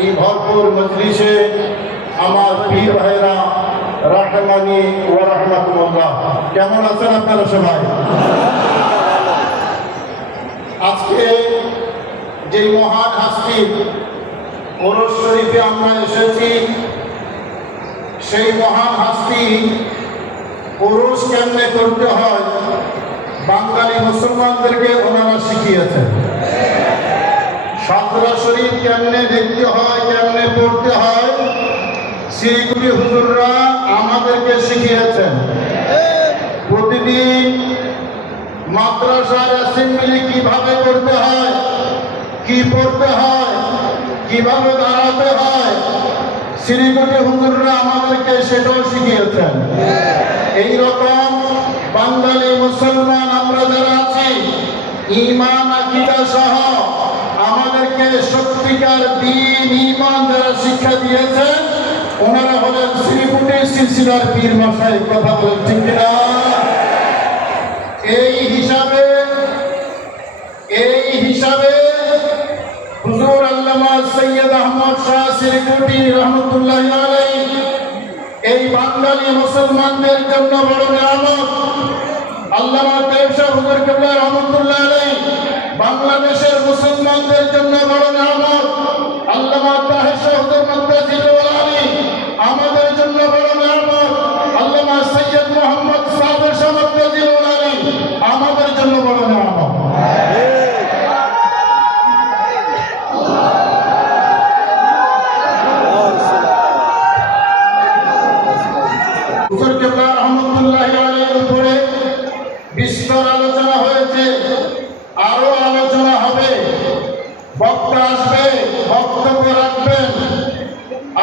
এই ভরপুর মজলিসে আমার পীর ভাইরা রাহমানি ওয়া রাহমাতুল্লাহ, কেমন আছেন আপনারা সবাই? আজকে যে মহান হাস্তি ওরস শরীফে আমরা এসেছি, সেই মহান হাস্তি ওরস কেমনে করতে হয় বাঙালি মুসলমানদেরকে ওনারা শিখিয়েছেন। সাতরা শরীফ কেমনে দেখতে হয়, কেমনে পড়তে হয়, শ্রীগুলি হুজুররা আমাদেরকে শিখিয়েছেন। প্রতিদিন মাদ্রাসার অ্যাসেম্বলি কিভাবে করতে হয়, কি পড়তে হয়, কিভাবে দাঁড়াতে হয়, শ্রীগুলি হুজুররা আমাদেরকে সেটাও শিখিয়েছেন। এইরকম বাঙালি মুসলমান আমরা যারা আছি, ঈমান আকীদা সহ আমাদেরকে সত্যিকার দ্বীন ঈমান যারা শিক্ষা দিয়েছেন, ওনারা হলেন শ্রীকুটি সিলসিলার পীর মাশায়েখ। কথা বলেন ঠিক কিনা? এই হিসাবে হুজুর আল্লামা সৈয়দ আহমদ শাহ শ্রীকুটি রহমতুল্লাহি আলাইহি এই বাঙালি মুসলমানদের জন্য বড় নিয়ামত। আল্লামা তায়েব শাহ হুজুর কিবলা রহমতুল্লাহি আলাইহি বাংলাদেশের মুসলমানদের জন্য বড় নিয়ামত। আল্লামা তাহের শাহ হুজুর মাদ্রাজিল আলী আমাদের জন্য বড় নিয়ামত। আল্লামা সৈয়দ মোহাম্মদ সাবের শাহ মাদ্রাজিল আলী আমাদের জন্য বড় নিয়ামত। হুজুর কিবলা রহমতুল্লাহি আলাইহির উপরে বিস্তর আলোচনা হয়েছে, আরো আলোচনা হবে। বক্তা আসবে, বক্তব্য রাখবেন,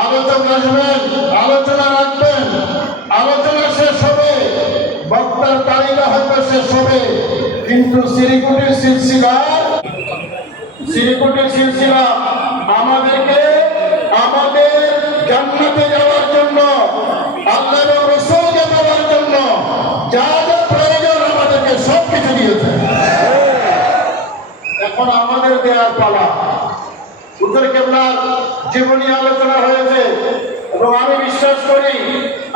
আলোচক আসবেন, আলোচনা রাখবেন, আলোচনা শেষ হবে, বক্তার তালিকা হয়তো শেষ হবে, কিন্তু শ্রীকুটির সিলসিলা আমাদেরকে আমাদের জান্নাতে যাওয়ার জন্য, আল্লাহর রাসূলকে পাওয়ার জন্য যা যা প্রয়োজন আমাদেরকে সবকিছু দিয়েছে। এখন আমাদের দেওয়ার পালা। হুজুর কিবলার জীবনী আলোচনা হয়েছে এবং আমি বিশ্বাস করি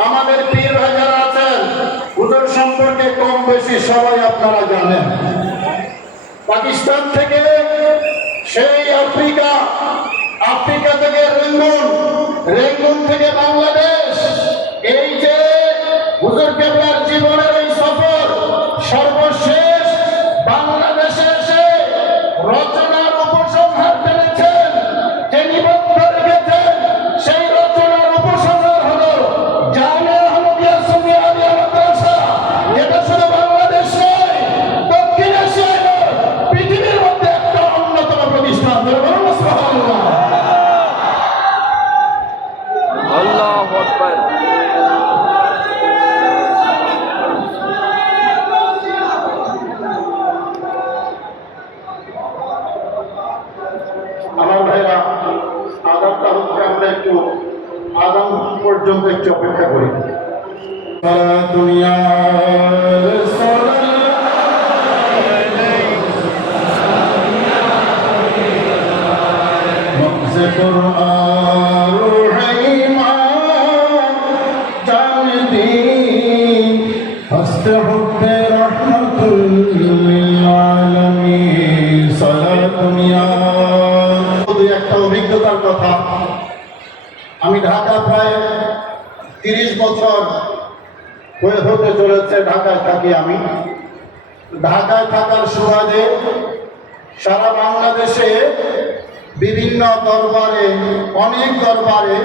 আমাদের পীর ভাই যারা আছেন হুজুর সম্পর্কে কম বেশি সবাই আপনারা জানেন। পাকিস্তান থেকে সেই আফ্রিকা থেকে রেঙ্গুন থেকে বাংলাদেশ, এই যে হুজুর কিবলার জীবনের এই সফর, সর্বশেষ বাংলাদেশে এসে রচনার উপসংহার টেনেছেন, যে নিবন্ধ রেখেছেন, সেই রচনার উপসংহার হলো জামিয়া আহমদিয়া সুন্নিয়া আলিয়া মাদ্রাসা, যেটা শুধু বাংলাদেশ নয়, দক্ষিণ এশিয়ায় নয়, পৃথিবীর মধ্যে একটা অন্যতম প্রতিষ্ঠান। সুবহানাল্লাহ, আল্লাহু আকবার। আমার ভাইরা, আদাবটা হচ্ছে আমরা একটু আদান পর্যন্ত একটু অপেক্ষা করি। দুনিয়া একটা অভিজ্ঞতার কথা। আমি ঢাকা প্রায় 30 বছর হতে চলেছে ঢাকায় থাকি। আমি ঢাকায় থাকার সুবাদে সারা বাংলাদেশে বিভিন্ন দরবারে, অনেক দরবারে,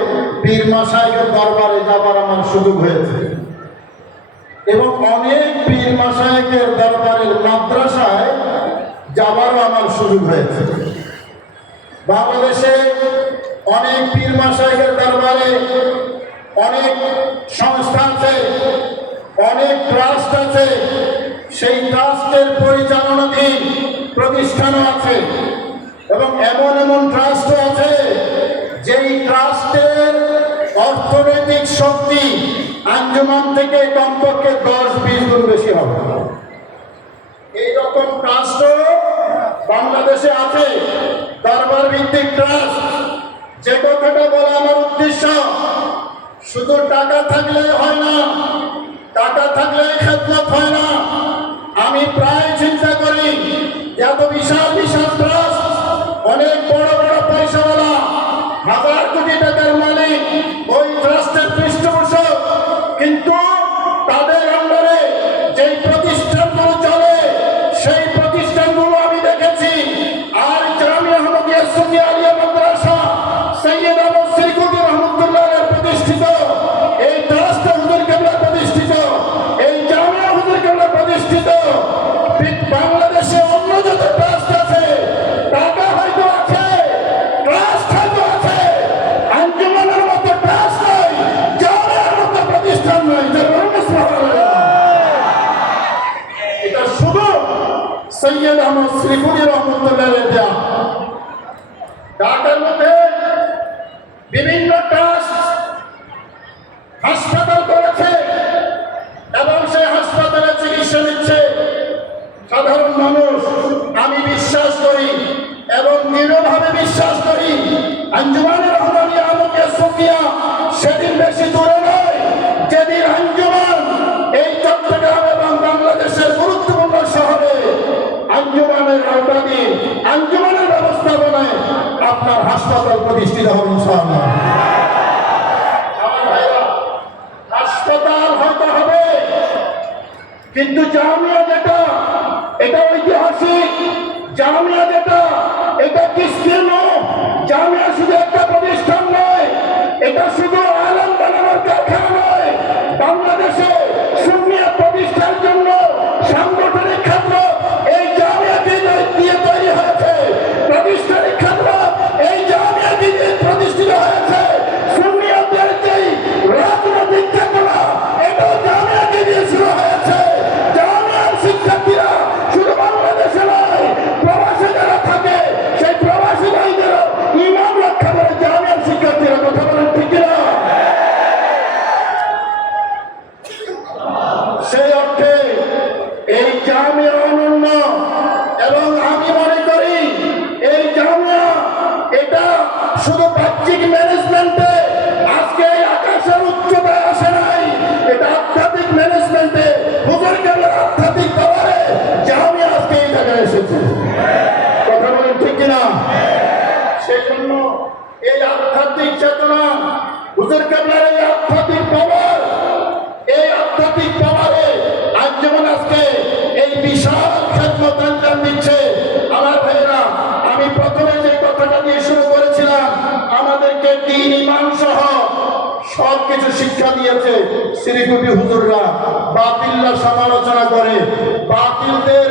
পীর মাশায়েখের দরবারে যাবার আমার সুযোগ হয়েছে এবং অনেক পীর মাশায়েখের দরবারের মাদ্রাসায় যাবারও আমার সুযোগ হয়েছে। বাংলাদেশে অনেক পীর মাশায়েখের দরবারে অনেক সংস্থা আছে, অনেক ট্রাস্ট আছে, সেই ট্রাস্টের পরিচালনাধীন প্রতিষ্ঠানও আছে এবং এমন ট্রাস্টও আছে যেই ট্রাস্টের অর্থনৈতিক শক্তি আঞ্জুমান থেকে কমপক্ষে 10-20 গুণ বেশি হবে। এইরকম ট্রাস্টও বাংলাদেশে আছে, দরবার ভিত্তিক ট্রাস্ট। যে কথাটা বলা আমার উদ্দেশ্য, শুধু টাকা থাকলেই হয় না, টাকা থাকলেই খেদমত হয় না। আমি প্রায় চিন্তা করি এত বিশাল বিশাল ট্রাস্ট, অনেক বড় বড় পয়সাওয়ালা, হাজার কোটি টাকার মালিক ওই ট্রাস্টের পৃষ্ঠপোষক, কিন্তু তাদের আন্ডারে যেই প্রতিষ্ঠানগুলো চলে সেই প্রতিষ্ঠানগুলো আমি দেখেছি। আর জামিয়া আহমদিয়া সুন্নিয়া আলিয়া মাদ্রাসা সৈয়দ আহমদ সিরকুটি রহমতুল্লাহ প্রতিষ্ঠিত এই ট্রাস্ট, হুজুর কেবলা প্রতিষ্ঠিত এই জামিয়া, হুজুর কেবলা প্রতিষ্ঠিত। বাংলাদেশে অন্য যত ট্রাস্ট আছে, টাকা হয়তো আছে, ট্রাস্ট হয়তো আছে, আঞ্জুমানের মতো ট্রাস্ট নয়, জামিয়ার মতো প্রতিষ্ঠান নয়। এটা শুধু সৈয়দ আহমদ সিরকুটি রহমতুল্লাহ দেয়া। ঢাকার মধ্যে বিভিন্ন ট্রাস্ট হাসপাতাল করেছে এবং সেই হাসপাতালে চিকিৎসা নিচ্ছে সাধারণ মানুষ। আমি বিশ্বাস করি এবং দৃঢ়ভাবে বিশ্বাস করি আঞ্জুমানে রহমানিয়া আহমদিয়া সুন্নিয়া সেদিন বেশি দূরে নয় যেদিন আঞ্জুমান এই চট্টগ্রাম এবং বাংলাদেশের গুরুত্বপূর্ণ শহরে আঞ্জুমানের আওতাধীন, আঞ্জুমানের ব্যবস্থাপনায় আপনার হাসপাতাল প্রতিষ্ঠিত হবে ইনশাআল্লাহ। আমার ভাইরা, হাসপাতাল হয়তো হবে, কিন্তু জামিয়া যেটা এটা ঐতিহাসিক, জামিয়া যেটা এটা বিস্তীর্ণ। জামিয়া শুধু একটা প্রতিষ্ঠান নয়, এটা শুধু আলেম বানানোর কারখানা নয়। বাংলাদেশে সুন্নিয়া প্রতিষ্ঠার জন্য সাংগঠনিক ক্ষেত্র এই জামিয়াকে দিয়ে তৈরি হয়েছে, প্রাতিষ্ঠানিক ক্ষেত্র এই জামিয়াকে দিয়ে প্রতিষ্ঠিত হয়েছে। সুন্নিয়াদের যেই রাজনৈতিক চেতনা এটাও জামিয়াকে দিয়ে শুরু হয়েছে। জামিয়ার শিক্ষার্থীরা শুধু বাংলাদেশে নয়, প্রবাসে যারা থাকে সেই প্রবাসী ভাইদেরও ইমাম রক্ষা করে জামিয়ার শিক্ষার্থীরা। কথা বলেন ঠিক না? সেই অর্থে এই জামিয়া অনন্য, এবং আমি মনে করি এই জামিয়া এটা শুধু বাহ্যিক ম্যানেজমেন্টে আজকে এই আকাশের উচ্চতায় আসে নাই, এটা আধ্যাত্মিক ম্যানেজমেন্টে, হুজুর কেবলার আধ্যাত্মিক পাওয়ারে জামিয়া আজকে এই জায়গায় এসেছে। কথা বলেন ঠিক কিনা? সেই জন্য এই আধ্যাত্মিক চেতনা, হুজুর কেবলার এই আধ্যাত্মিক পাওয়ার, এই আধ্যাত্মিক পাওয়ারে আজ যেমন আজকে এই বিশাল খেদমত আঞ্জাম দিচ্ছে। আমার ভাইয়েরা, আমি প্রথমে যে কথাটা দিয়ে শুরু করেছিলাম, আমাদেরকে দ্বীন ঈমান সহ সবকিছু শিক্ষা দিয়েছে সিরিকুটি হুজুররা। বাতিলরা সমালোচনা করে, বাতিলদের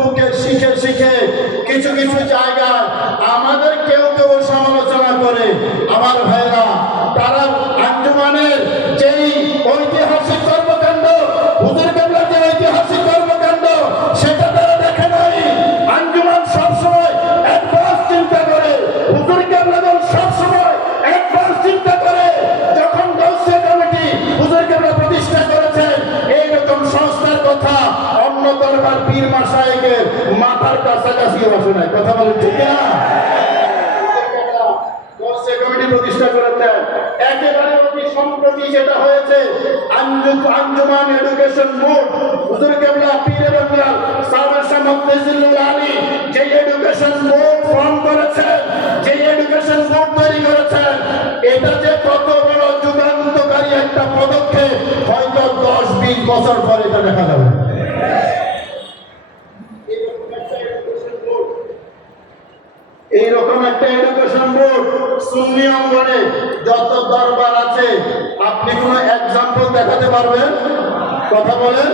মুখে শিখে শিখে কিছু কিছু জায়গায় আমাদের কেউ কেউ সমালোচনা করে। আমার ভাইয়েরা, তারা আঞ্জুমানের যেই ঐতিহাসিক কর্মকাণ্ড, হুজুর কেবলার যে ঐতিহাসিক কর্মকাণ্ড, সেটা তারা দেখে নাই। আঞ্জুমান সবসময় অ্যাডভান্স চিন্তা করে, হুজুর কেবলা সবসময় অ্যাডভান্স চিন্তা করে। যখন গৌসিয়া কমিটি হুজুর কেবলা প্রতিষ্ঠা করেছেন, এইরকম সংস্থার কথা অন্য দরবার পীর মাশায়েখের মাথার কাছাকাছি বসে নাই। কথা বলেন ঠিক না? প্রতিষ্ঠা করেছেন একেবারে অতি সম্প্রতি যেটা হয়েছে আঞ্জুমান এডুকেশন বোর্ড, হুজুর কেবলা পীরে বাংলার সাবেক শাহ মুফতিজুল আলী যে এডুকেশন বোর্ড ফর্ম করেছেন, যে এডুকেশন বোর্ড তৈরি করেছেন, এটা যে কত বড় যুগান্তকারী একটা পদক্ষেপ, হয়তো 10-20 বছর পরে এটা দেখা যাবে। এইরকম একটা এডুকেশন বোর্ড সুন্নি অঙ্গনে যত দরবার আছে, আপনি কোন এক্সাম্পল দেখাতে পারবেন? কথা বলেন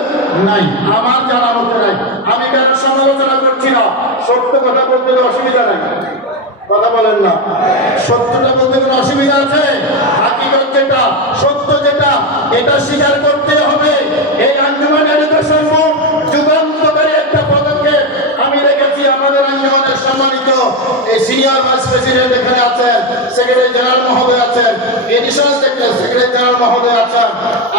নাই, আমার জানা মতো নাই। আমি কেন সমালোচনা করছি না, সত্য কথা বলতে অসুবিধা নাই। কথা বলেন না, সত্যটা বলতে কোনো অসুবিধা আছে? হাকিকত যেটা, সত্য যেটা, এটা স্বীকার করতে হবে। এই আঞ্জুমান এডুকেশন বোর্ড যুগান্তকারী একটা পদক্ষেপ। আমি দেখেছি আমাদের আঞ্জুমানের সম্মানিত এই সিনিয়র ভাইস প্রেসিডেন্ট এখানে আছেন, সেক্রেটারি জেনারেল মহোদয় আছেন, এডিশনাল সেক্রেটারি জেনারেল মহোদয় আছেন।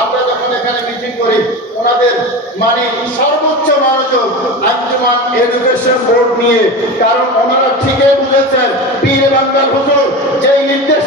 আমরা যখন এখানে মিটিং করি, ওনাদের মানে সর্বোচ্চ মনোযোগ আঞ্জুমান এডুকেশন বোর্ড নিয়ে, কারণ ওনারা ঠিকই বুঝেছেন পীর বাংলার হুজুর যে নির্দেশ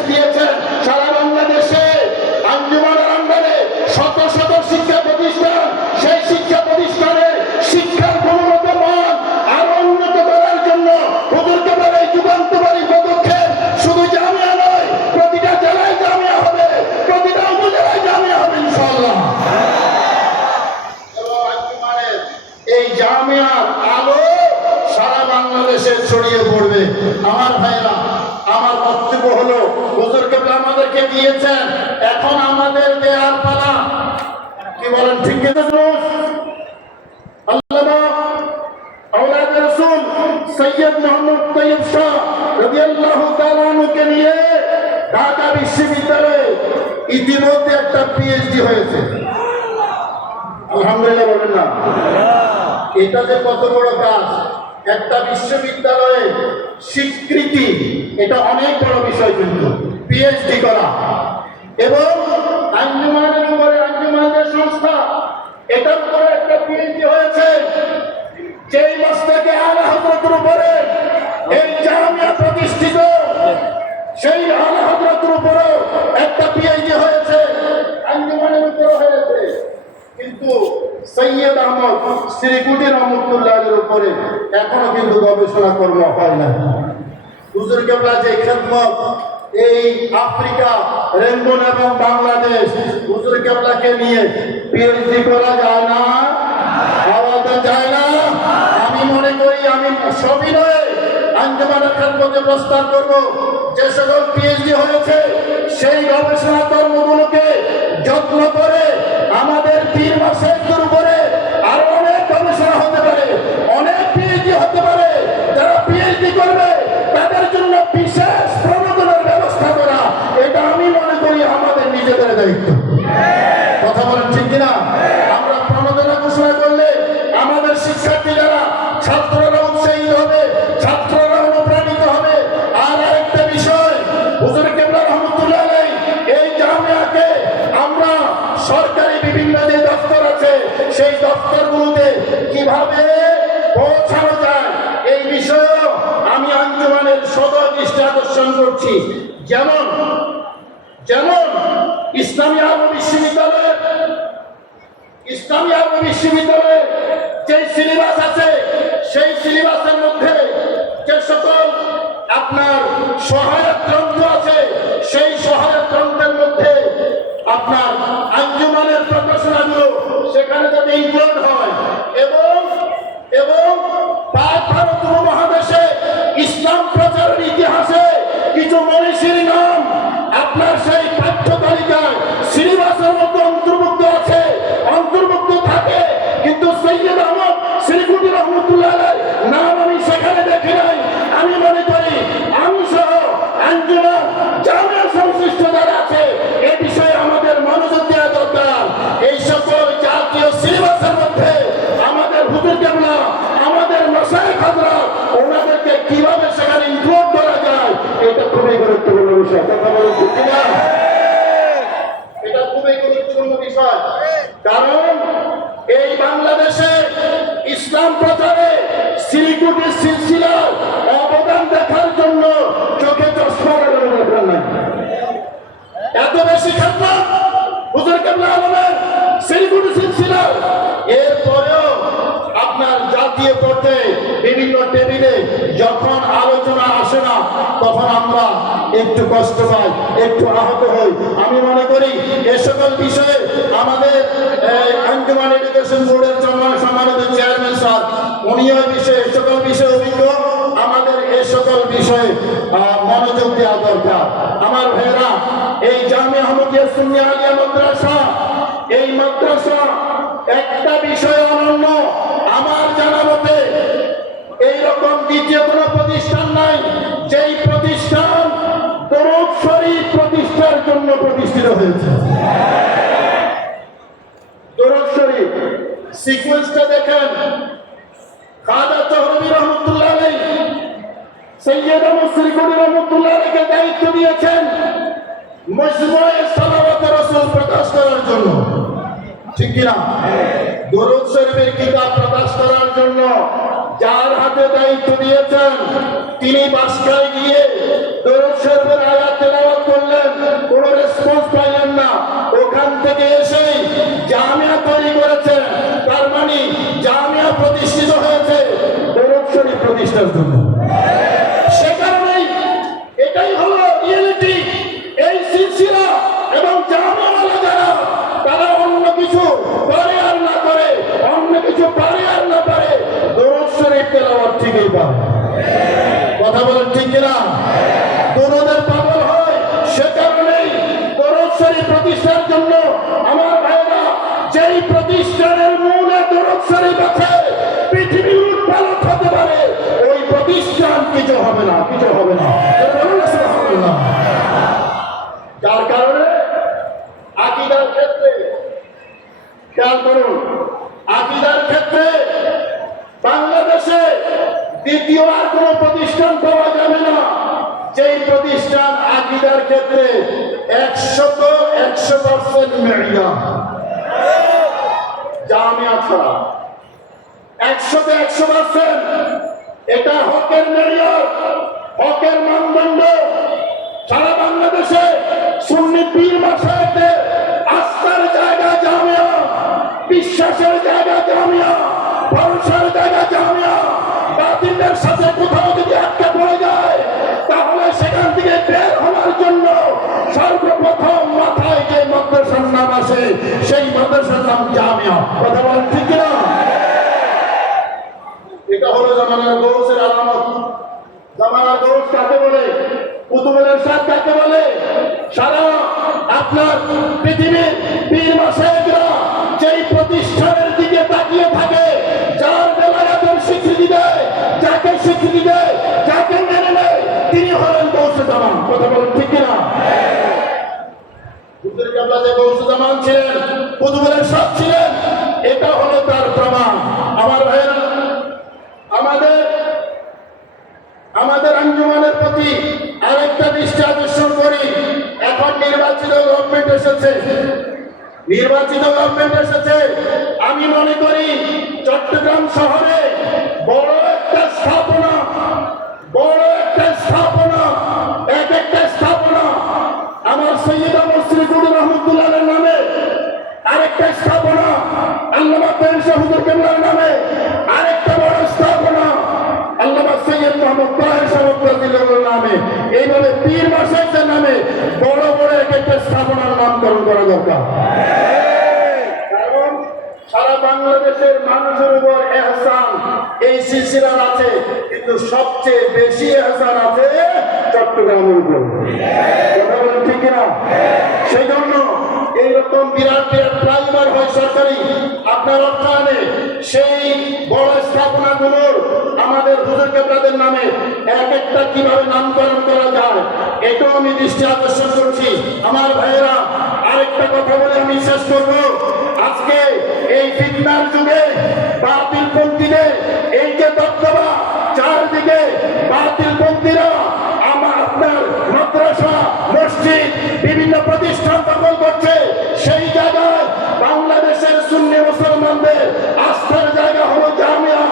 আমাদেরকে দিয়েছেন, এখন আমাদের দেয়ার পালা। কি বলেন, ঠিক কিনা? আল্লামা আওলাদ রাসূল সৈয়দ মোহাম্মদ তৈয়ব শাহ রাদিয়াল্লাহু তাআলা আনহুকে নিয়ে ঢাকা বিশ্ববিদ্যালয়ে ইতিমধ্যে একটা পিএইচডি হয়েছে। আলহামদুলিল্লাহ বলেন না? এটা যে কত বড় কাজ, একটা বিশ্ববিদ্যালয়ে স্বীকৃতি, এটা অনেক বড় বিষয়। কিন্তু পিএইচডি করা এবং আঞ্জুমানের উপরে, আঞ্জুমানের সংস্থা, এটার উপরে একটা পিএইচডি হয়েছে। যেই মাসটাকে আলা হযরতের উপরে এই জামিয়া প্রতিষ্ঠিত, সেই আলা হযরতের উপরে একটা পিএইচডি হয়েছে, আঞ্জুমানের উপরে হয়েছে। কিন্তু সৈয়দ আহমদ শ্রীকুটি রহমতুল্লাহের উপরে এখনো কিন্তু গবেষণা কর্ম হয় না। হুজুর কেবলা যে খেদমত এই আফ্রিকা, রেঙ্গুন এবং বাংলাদেশ, হুজুর কেবলাকে নিয়ে পিএইচডি করা যায় না, আওয়াজে যায় না। আমি মনে করি, আমি সবিনয়ে আঞ্জুমানের খেদমতে প্রস্তাব করব, যে সকল পিএইচডি হয়েছে সেই গবেষণা কর্মগুলোকে যত্ন করে আমাদের 3 মাসের উপরে আরো অনেক গবেষণা হতে পারে, অনেক পিএইচডি হতে পারে। যারা পিএইচডি করবে তাদের জন্য বিশেষ প্রণোদনার ব্যবস্থা করা, এটা আমি মনে করি আমাদের নিজেদের দায়িত্ব। কথা বলেন, ঠিক কিনা? আমরা প্রণোদনা ঘোষণা করলে আমাদের শিক্ষার্থী যারা, ছাত্ররা উৎসাহিত হবে, ছাত্ররা অনুপ্রাণিত হবে। আর আরেকটা বিষয়, হুজুর কেবলা রহমতুল্লাহ আলাইহি এই জামিয়াকে আমরা সরকারি বিভিন্ন যে দপ্তর আছে সেই দপ্তরগুলোতে কিভাবে পৌঁছানো যায় এই বিষয়েও আমি আঞ্জুমানের সদয় দৃষ্টি আকর্ষণ করছি। যেমন ইসলামী আরব বিশ্ববিদ্যালয়ের যে সিলেবাস আছে সেই সিলেবাসের মধ্যে যে সকল আপনার সহায়ক গ্রন্থ আছে সেই সহায়ক গ্রন্থের মধ্যে আপনার আঞ্জুমানের প্রকাশনাগুলো সেখানে যদি ইনক্লুড হয় এবং পাক ভারত মহাদেশে ইসলাম প্রচারের ইতিহাসে কিছু মনীষীর নাম আপনার সেই পাঠ্য তালিকায় সিলেবাসের মধ্যে অন্তর্ভুক্ত থাকে, কিন্তু সৈয়দ আহমদ শ্রীকুটি রহমতুল্লাহ আলাইহির নাম আমি সেখানে দেখি নাই। আমি মনে করি আমি সহ আঞ্জুমান জামিয়া সংশ্লিষ্ট যারা আছে এ বিষয়ে আমাদের মনোযোগ দেওয়া দরকার। এই সকল জাতীয় সিলেবাসের মধ্যে আমাদের হুজুর কেবলা, আমাদের মাশায়েখ হযরত, ওনাদেরকে কিভাবে সেখানে ইনক্লুড করা যায়, এটা খুবই গুরুত্বপূর্ণ বিষয়। কথা বলুন, ঠিক কিনা? এটা খুবই গুরুত্বপূর্ণ বিষয়, কারণ এই বাংলাদেশে ইসলাম প্রচারে শ্রীকুটির সিলসিলার অবদান দেখার জন্য চোখে চশমা লাগানো দরকার নাই। এত বেশি খেদমত হুজুর কেবলা আলমের শ্রীকুটি সিলসিলার। এরপরেও আপনার জাতীয় পর্যায়ে বিভিন্ন টেবিলে যখন আলোচনা আসে না, তখন আমরা একটু কষ্ট পাই, একটু আহত হই। আমি মনে করি এ সকল বিষয়ে আমাদের আঞ্জুমান এডুকেশন বোর্ডের সম্মানিত চেয়ারম্যান স্যার, উনিও সকল বিষয়ে অভিজ্ঞ। আমাদের এ সকল বিষয়ে মনোযোগ দেওয়া দরকার। আমার ভাইয়েরা, এই জামিয়া আহমদিয়া সুন্নিয়া আলিয়া মাদ্রাসা, এই মাদ্রাসা একটা বিষয় অনন্য। আমার জানা মতে এইরকম দ্বিতীয় কোনো প্রতিষ্ঠান নাই যেই প্রতিষ্ঠান দরুদ শরীফ প্রতিষ্ঠার জন্য প্রতিষ্ঠিত হয়েছে। দরুদ শরীফ সিকোয়েন্সটা দেখেন। খাজা চৌধুরী রহমতুল্লাহ আলাইহি সৈয়দ আহমদ শ্রীকুটি রহমতুল্লাহ আলাইহিকে দায়িত্ব দিয়েছেন মজমুয়ে সালাওয়াত রাসূল প্রকাশ করার জন্য, ঠিক কিনা? দরুদ শরীফের কিতাব প্রকাশ করার জন্য যার হাতে দায়িত্ব দিয়েছেন তিনি বাসকায় গিয়ে দরুদ শরীফের আয়াত তেলাওয়াত করলেন, কোনো রেসপন্স পাইলেন না। ওখান থেকে এসে জামিয়া তৈরি করেছেন, তার মানে জামিয়া প্রতিষ্ঠিত হয়েছে দরুদ শরীফ প্রতিষ্ঠার জন্য। সে কারণেই এটাই হলো রিয়েলিটি। এই সিলসিলা এবং জামিয়াওয়ালা যারা, তারা অন্য কিছু করে আর না করে, অন্য কিছু পারে আর না পারে, দরুদ শরীফ তেলাওয়াত ঠিকই পারে। কথা বলেন, ঠিক কিনা? দরুদের পাগল হয়, সে কারণেই প্রতিষ্ঠার জন্য আমার ভাইরা যেই প্রতিষ্ঠানের মূলে দরদ শরীফ আছে, পৃথিবী উৎপালক হতে পারে, ওই প্রতিষ্ঠান কিছু হবে না, কিছু হবে না। যার কারণে আকীদার ক্ষেত্রে খেয়াল করুন, আকীদার ক্ষেত্রে বাংলাদেশে দ্বিতীয় আর কোন প্রতিষ্ঠান পাওয়া যাবে না যেই প্রতিষ্ঠান আকীদার ক্ষেত্রে 100% মেরিয়া। জামিয়া ছাড়া 100% এটা হকের মেরিয়ার, হকের মানদণ্ড। সারা বাংলাদেশে সুন্নি পীর মাশায়েখদের আস্থার জায়গা জামিয়া, বিশ্বাসের জায়গা জামিয়া, ভরসার জায়গা জামিয়া। বাতিলের সাথে কোথাও যদি আটকে পড়ে যায় তাহলে সেখান থেকে বের হওয়ার জন্য সর্বপ্রথম মাথায় যে মাদ্রাসার নাম আসে সেই মাদ্রাসার নাম জামিয়া। কথা বলেন ঠিক কিনা? এটা হলো জামানার গৌসের আলামত। জামানার গৌস কাকে বলে? কুতুবুল ইরশাদ কাকে বলে? সারা আপনার পৃথিবীর পীর মাশায়েখরা যেই প্রতিষ্ঠানের দিকে তাকিয়ে থাকে, যার বেলায়াতের স্বীকৃতি দেয়, যাকে স্বীকৃতি দেয়, যাকে মেনে নেয়, তিনি হলেন গৌসে জামান। কথা বলেন ঠিক কিনা? হুজুর কেবলা যে গৌসে জামান ছিলেন, কুতুবুল ইরশাদ ছিলেন, এটা হলো তার প্রমাণ। আমার ভাইয়েরা, আমাদের আঞ্জুমানের প্রতি আরেকটা দৃষ্টি আকর্ষণ করি। এখন নির্বাচিত গভর্নমেন্ট এসেছে, আমি মনে করি চট্টগ্রাম শহরে বড় একটা স্থাপনা, এক একটা স্থাপনা, আমার সৈয়দা মুসরিকুর রহমতুল্লাহের নামে আরেকটা স্থাপনা, আল্লামা পেশা হুজুর কেবলার নামে আরেকটা বড় স্থাপনা, আল্লামা সৈয়দ মোহাম্মদ তাহের সাহেবের নামে, এইভাবে পীর মাশায়েখদের নামে বড় বড় এক একটা স্থাপনার নামকরণ করা দরকার। কারণ সারা বাংলাদেশের মানুষের উপর ইহসান এই সিলসিলার আছে, কিন্তু সবচেয়ে বেশি ইহসান আছে চট্টগ্রামের উপর। কথা বলেন ঠিক কিনা? সেই জন্য এইরকম বিরাট বিরাট ফ্লাইওভার হয় সরকারি আপনার অর্থায়নে, সেই বড় স্থাপনাগুলোর আমাদের হুজুর কেবলাদের নামে এক একটা কিভাবে নামকরণ করা যায়, এটাও আমি দৃষ্টি আকর্ষণ করছি। আমার ভাইয়েরা, আরেকটা কথা বলে আমি শেষ করব। আজকে এই ফিতনার যুগে বাতিলপন্থীদের এই যে দবদবা, চারদিকে বাতিলপন্থীরা আপনার মাদ্রাসা, মসজিদ, বিভিন্ন প্রতিষ্ঠান দখল করছে, সেই জায়গায় বাংলাদেশের সুন্নি মুসলমানদের আস্থার জায়গা হলো জামিয়া।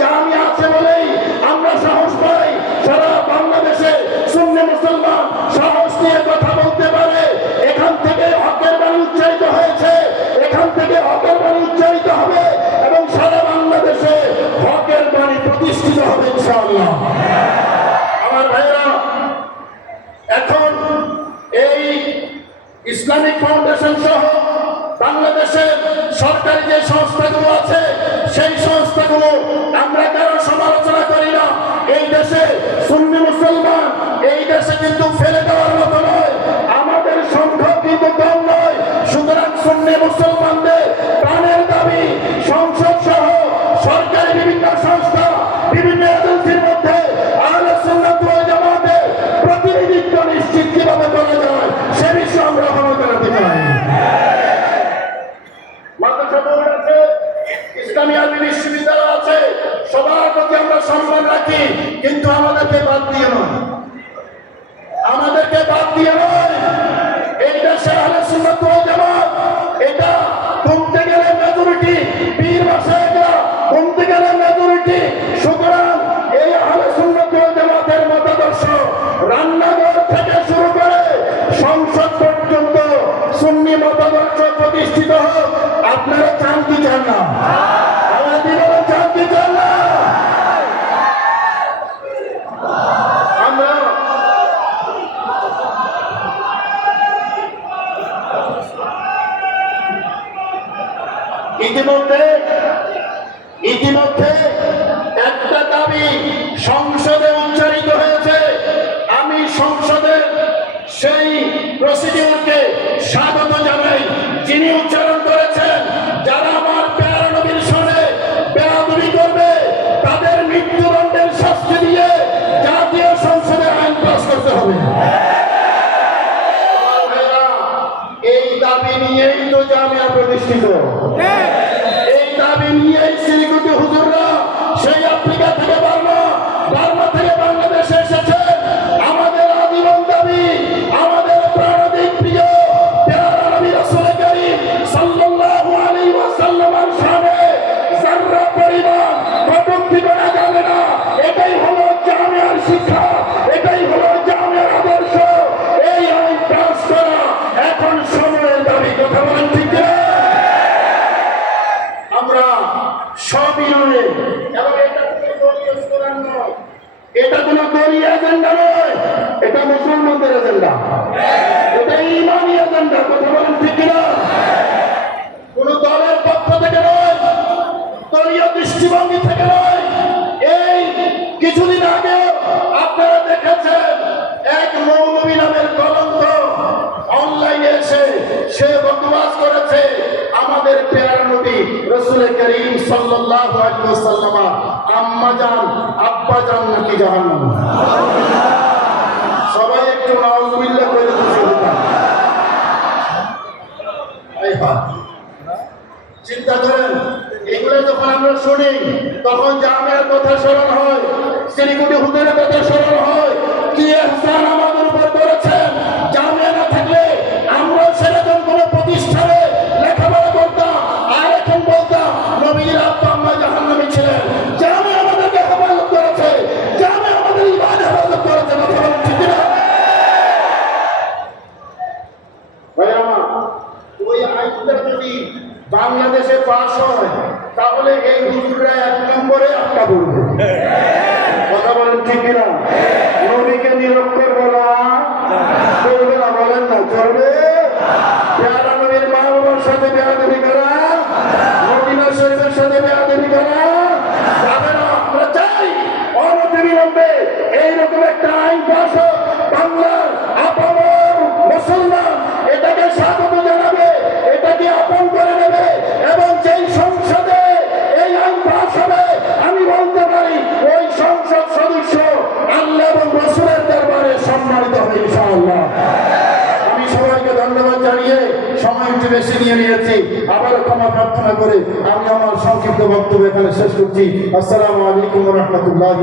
জামিয়া আছে বলেই আমরা সাহস পাই, সারা বাংলাদেশে সুন্নি মুসলমান সাহস নিয়ে কথা বলতে পারে। এখান থেকে হকের বাণী উচ্চারিত হয়েছে, এখান থেকে হকের বাণী উচ্চারিত হবে এবং সারা বাংলাদেশে হকের বাণী প্রতিষ্ঠিত হবে ইনশাআল্লাহ। আমার ভাইয়েরা, এখন এই ইসলামিক ফাউন্ডেশন সহ বাংলাদেশের সরকারি যে সংস্থাগুলো আছে, সেই সংস্থাগুলো আমরা কারো সমালোচনা করি না। এই দেশে সুন্নি মুসলমান এই দেশে কিন্তু ফেলে দেওয়ার মতো নয়, আমাদের সংখ্যা কিন্তু কম নয়। সুতরাং সুন্নি মুসলমানদের প্রাণের দাবি সংসদ সহ সরকারি বিভিন্ন সংস্থা, বিভিন্ন এজেন্সির মধ্যে আহলে সুন্নাত ওয়াল জামাতের প্রতিনিধিত্ব নিশ্চিত কিভাবে করা যায় সে বিষয়ে আমরা আহ্বান জানাতে চাই। মাদ্রাসা বোর্ড আছে, ইসলামী আরবি বিশ্ববিদ্যালয় আছে, সবার প্রতি আমরা সম্মান রাখি, কিন্তু আমাদেরকে বাদ দিয়ে নয়, এই দেশে আহলে সুন্নাত ওয়াল জামাত এটা কমতে গেলে মেজরিটি, পীর মাশায়েখরা কমতে গেলে মেজরিটি। সুতরাং এই আহলে সুন্নাত ওয়াল জামাতের মতাদর্শ রান্নাঘর থেকে শুরু করে সংসদ পর্যন্ত সুন্নি মতাদর্শ প্রতিষ্ঠিত হোক। আপনারা চান কি চান না? আমাদের চান কি চান না? আমরা ইতিমধ্যে একটা দাবি সংসদে উচ্চারিত হয়েছে। আমি সংসদের সেই প্রসিডিউরকে, স্বাগত জানাই। যিনি উচ্চারণ করেছেন, যারা আমার প্যারা নবীর সঙ্গে বেয়াদবি করবে তাদের মৃত্যুদণ্ডের শাস্তি দিয়ে জাতীয় সংসদে আইন পাস করতে হবে। এই দাবি নিয়েই তো জামিয়া প্রতিষ্ঠিত। এই দাবি নিয়েই শিলিগুড়ি হুজুররা সেই আফ্রিকা থেকে বার্মা, বার্মা থেকে বাংলাদেশে এসেছে। আমাদের আজীবন দাবি, আমাদের প্রাণাধিক প্রিয় প্যারা নবী রাসূল কারীম সাল্লাল্লাহু আলাইহি ওয়াসাল্লামের শানে যারা পরিমাণ কটূক্তি করা যাবে না। এটাই হলো জামিয়ার শিক্ষা, এটাই হলো জামিয়ার আদর্শ। এই আইন পাস করা এখন সময়ের দাবি। কথা বলেন ঠিক না? আমরা সবিনয়ে, এবং এটা কোনো দলীয় স্লোগান নয়, এটা কোনো দলীয় এজেন্ডা নয়, এটা মুসলমানদের এজেন্ডা, এটা ইমানি এজেন্ডা। কথা বলেন ঠিক না? কোন দলের পক্ষ থেকে নয়, দলীয় দৃষ্টিভঙ্গি থেকে নয়। এই কিছুদিন আগে আপনারা দেখেছেন এক মৌলবী নামের কলঙ্ক অনলাইনে এসে সে বকওয়াস করেছে আমাদের প্যারা নবী রাসূল কারীম সাল্লাল্লাহু আলাইহি ওয়াসাল্লাম আম্মা জান আব্বা জান নাকি জাহান্নাম। সবাই একটু নাউজুবিল্লাহ করে দিচ্ছেন। চিন্তা করেন, এগুলো যখন আমরা শুনি তখন জামিয়ার কথা স্মরণ হয়, শিলিগুড়ি হুজুরের কথা স্মরণ হয়। কি ইহসান আমাদের উপর করেছেন। জামিয়া না থাকলে আমরা সেরকম কোন প্রতিষ্ঠানে লেখাপড়া করতাম, আর এখন বলতাম নবীর আব্বা আম্মা জাহান্নামী ছিলেন। জামিয়া আমাদেরকে হেফাজত করেছে, জামিয়া আমাদের ঈমান হেফাজত করেছে। কথা বলেন ঠিক না? ভাইরা আমার, ওই আইনটা যদি বাংলাদেশে পাস হয় তাহলে এই হুজুররা 1 নম্বরে আটকা পড়বে। কথা বলেন ঠিক না? নবীকে নিরক্ষর বলা চলবে না, বলেন না চলবে? প্যারা নবীর মা বাবার সাথে বেয়াদবি করা, মদিনা শরীফের সাথে বেয়াদবি করা যাবে না। আমরা চাই অনতিবিলম্বে এইরকম একটা আইন পাস হোক। বাংলার আপামর মুসলমান এটাকে স্বাগত জানাবে, এটাকে আপন করে নেবে, এবং যেই সংসদে এই আইন পাস হবে আমি বলতে পারি ওই সংসদ সদস্য আল্লাহ এবং রাসূলের দরবারে সম্মানিত হবে ইনশাআল্লাহ। আমি সবাইকে ধন্যবাদ জানিয়ে সময় একটু বেশি নিয়ে নিয়েছি, আবার ক্ষমা প্রার্থনা করে আমি আমার সংক্ষিপ্ত বক্তব্য এখানে শেষ করছি। আসসালামু আলাইকুম ওয়া রাহমাতুল্লাহি।